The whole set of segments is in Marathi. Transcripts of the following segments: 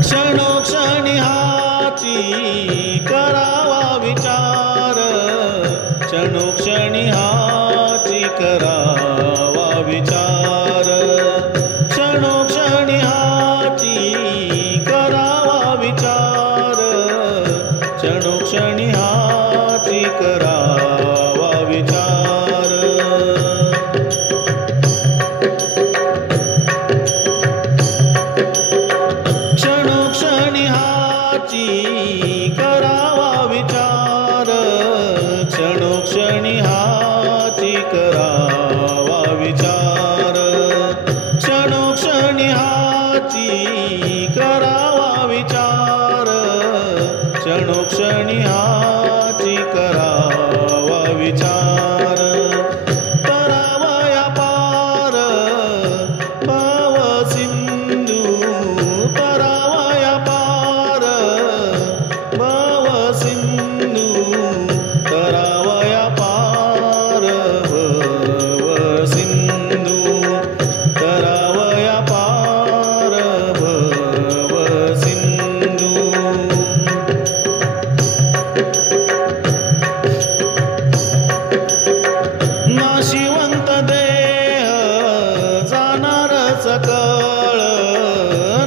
क्षणोक्षणी हाची करावा विचार, क्षणोक्षणी हाची करावा विचार, क्षणोक्षणी हाची करावा विचार, क्षणोक्षणी हाची करावा विचार. क्षणोक्षणी हाची करावा विचार, क्षणोक्षणी हाची करावा विचार, क्षणोक्षणी हाची करावा विचार, क्षणोक्षणी हाची करावा विचार. तरावया पार भव सिंधू, तरावया पार भव सिंधू, तरावया पार भव सिंधू, तरावया पार भव सिंधू. नाशिवंत देह जाणार सकळ,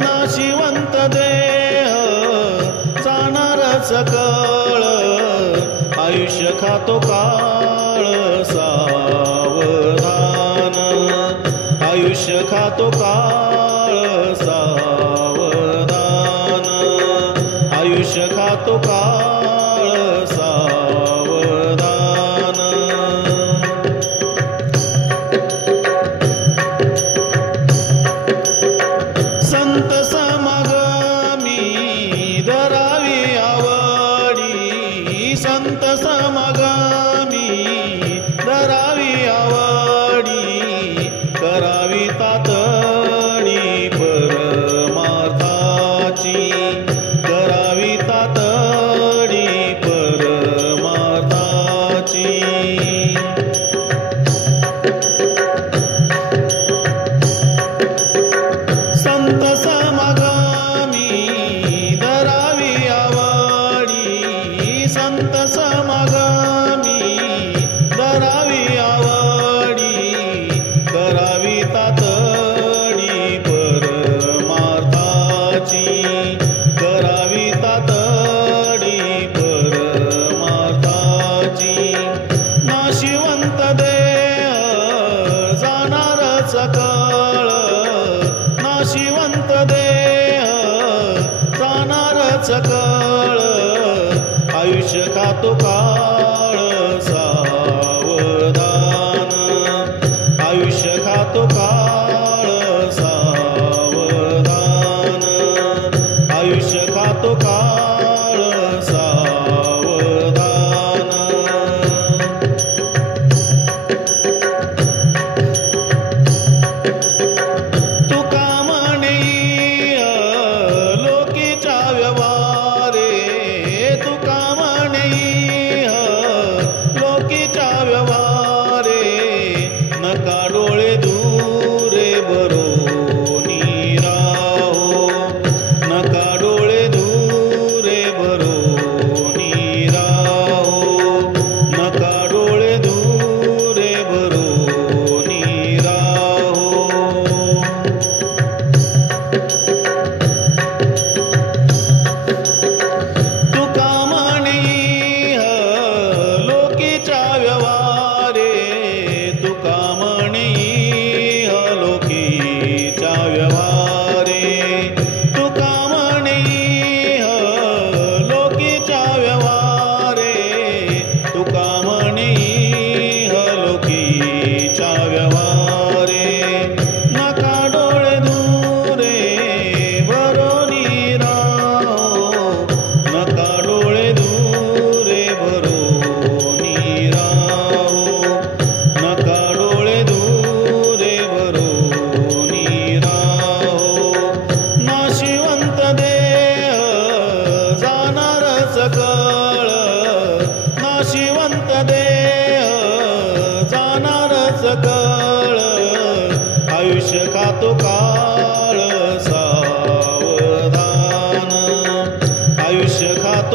नाशिवंत देह जाणार सकळ, आयुष्य खातो काळ सावधान, आयुष्य खातो काळ सावधान, आयुष्य खातो काळ सावधान. संत समागमी धरावी आवडी, संत समागमी धरावी आवडी, करावी तातडी परमार्थाची, करावी तातडी परमार्थाची. संत समागमी धरावी आवडी, संत समागमी धरावी आवडी, करावी तातडी परमार्थाची, करावी तातडी परमार्थाची. नाशिवंत देह जाणार सकळ, नाशिवंत देह जाणार सकळ, आयुष्य खातो काळ सावधान, आयुष्य खातो काळ सावधान, आयुष्य खातो काळ सावधान. तुका म्हणे लोकीच्या व्यवहारे, तुका म्हणे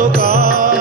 खातो काळ